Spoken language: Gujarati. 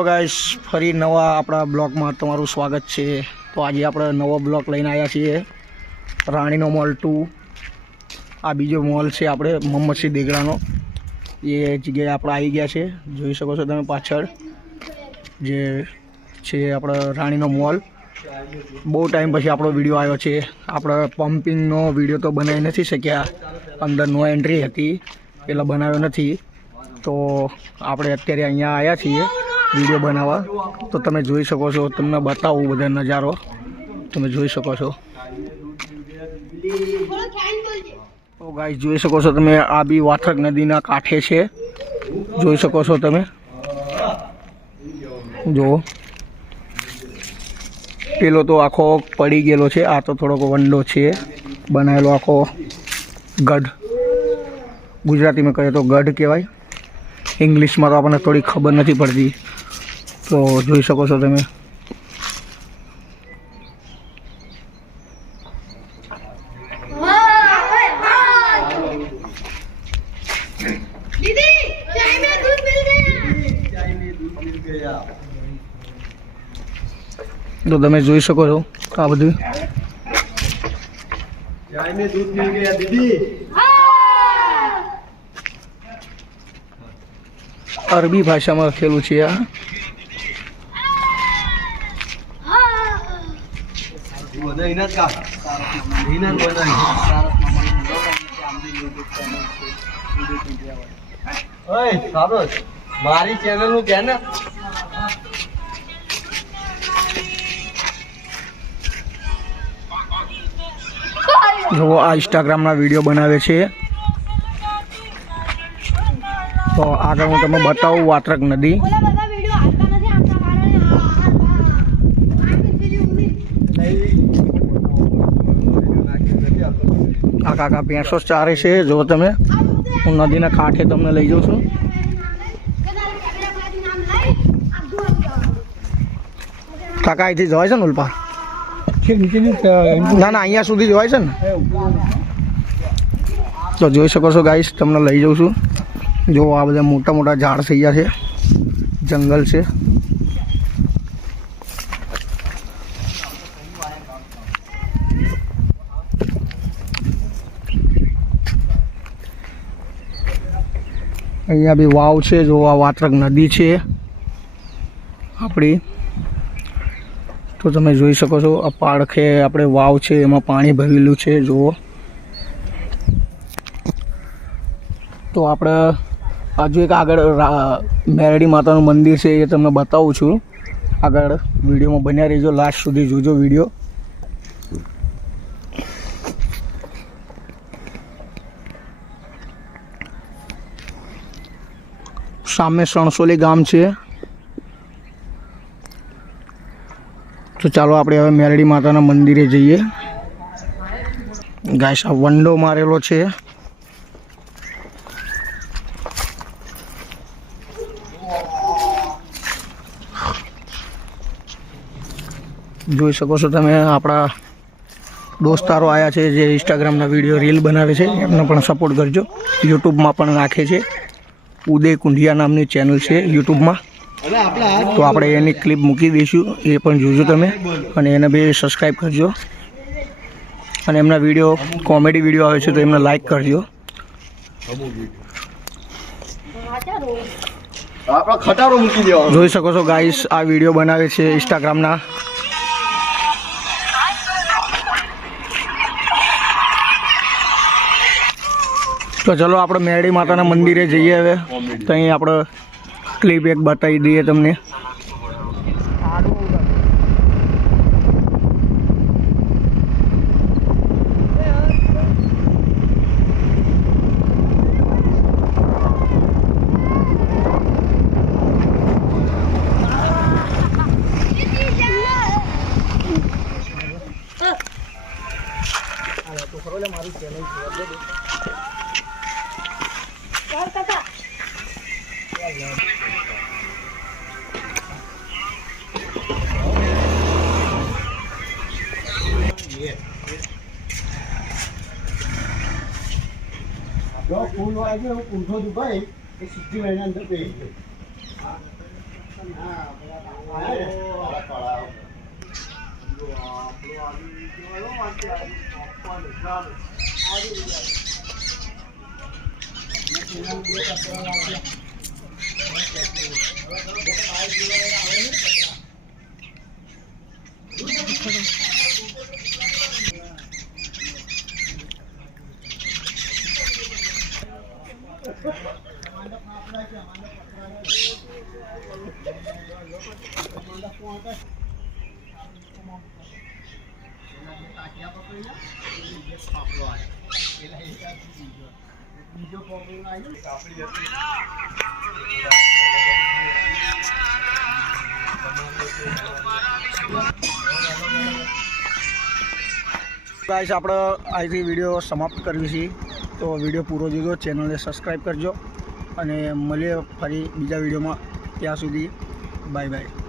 તો ગાઈસ ફરી નવા આપણા બ્લોગમાં તમારું સ્વાગત છે। તો આજે આપણે નવો બ્લોગ લઈને આવ્યા છીએ રાણીનો મોલ 2। આ બીજો મોલ છે આપણે મોહમ્મદસિંહ દેગડાનો। એ જગ્યાએ આપણે આવી ગયા છે, જોઈ શકો છો તમે પાછળ જે છે આપણે રાણીનો મોલ। બહુ ટાઈમ પછી આપણો વિડીયો આવ્યો છે। આપણે પમ્પિંગનો વિડીયો તો બનાવી નથી શક્યા, અંદર નો એન્ટ્રી હતી એટલે બનાવ્યો નથી। તો આપણે અત્યારે અહીંયા આવ્યા છીએ વિડીયો બનાવવા। તો તમે જોઈ શકો છો, તમને બતાવું બધા નજારો તમે જોઈ શકો છો। તો ગાઈસ જોઈ શકો છો તમે, આ બી વાત્રક નદીના કાંઠે છે, જોઈ શકો છો તમે। જુઓ પેલો તો આખો પડી ગયેલો છે, આ તો થોડોક વંડો છે બનાવેલો આખો ગઢ। ગુજરાતીમાં કહીએ તો ગઢ કહેવાય, ઇંગ્લિશમાં તો આપણને થોડી ખબર નથી પડતી। તો જોઈ શકો છો તમે। તો તમે જોઈ શકો છો આ બધું चाय में दूध मिल गया दीदी। અરબી ભાષામાં લખેલું છે આ। મારી ચેનલ નું કે ને જો આ ઇન્સ્ટાગ્રામના વિડીયો બનાવે છે। તો આગળ હું તમને બતાવું વાત્રક નદી। આ કાકા ભેંસો ચારે છે, જો તમે હું નદીના કાંઠે તમને લઈ જાઉં છું। કાકા અહીંથી જવાય છે ને ઉલપાર? ના ના, અહીંયા સુધી જવાય છે ને? તો જોઈ શકો છો ગાઈસ, તમને લઈ જાઉં છું। જો આ બધા મોટા મોટા ઝાડ થઈ ગયા છે, જંગલ છે। અહીંયા બી વાવ છે, જો આ વાત્રક નદી છે આપણી। તો તમે જોઈ શકો છો આ પાળખે આપણે વાવ છે, એમાં પાણી ભરેલું છે જુઓ। તો આપણે હજુ એક આગળ મેરડી માતાનું મંદિર છે, એ તમને બતાવું છું। આગળ વિડીયોમાં બન્યા રહેજો, લાસ્ટ સુધી જોજો વિડીયો। સામે સણસોલી ગામ છે। તો ચાલો આપણે હવે મેરડી માતાના મંદિરે જઈએ। ગાઈસ આ વંડો મારેલો છે, જોઈ શકો છો તમે। આપણા દોસ્તારો આવ્યા છે જે ઇન્સ્ટાગ્રામના વિડીયો રીલ બનાવે છે, એમને પણ સપોર્ટ કરજો। યુટ્યુબમાં પણ નાખે છે, ઉદય કુંઢિયા નામની ચેનલ છે યુટ્યુબમાં। તો આપણે એની ક્લિપ મૂકી દઈશું, એ પણ જોજો તમે, અને એને બી સબસ્ક્રાઈબ કરજો। અને એમના વિડીયો કોમેડી વિડીયો આવે છે તો એમને લાઈક કરજો। ખટારો મૂકી દેવાનો। જોઈ શકો છો ગાઈસ, આ વિડીયો બનાવે છે ઇન્સ્ટાગ્રામના। તો ચલો આપણે મેરડી માતાના મંદિરે જઈએ હવે। તો અહીં આપણે ક્લિપ એક બતાવી દઈએ તમને। જો ફૂલ વાગે પૂંઠો દુભાઈ એ 60 મહિના અંદર પેઈ ગાઈસ આપણે આજથી વિડીયો સમાપ્ત કરવી છે, તો વિડીયો પૂરો જોજો, ચેનલને સબસ્ક્રાઈબ કરજો અને મળીએ ફરી બીજા વિડીયોમાં. ત્યાં સુધી બાય બાય.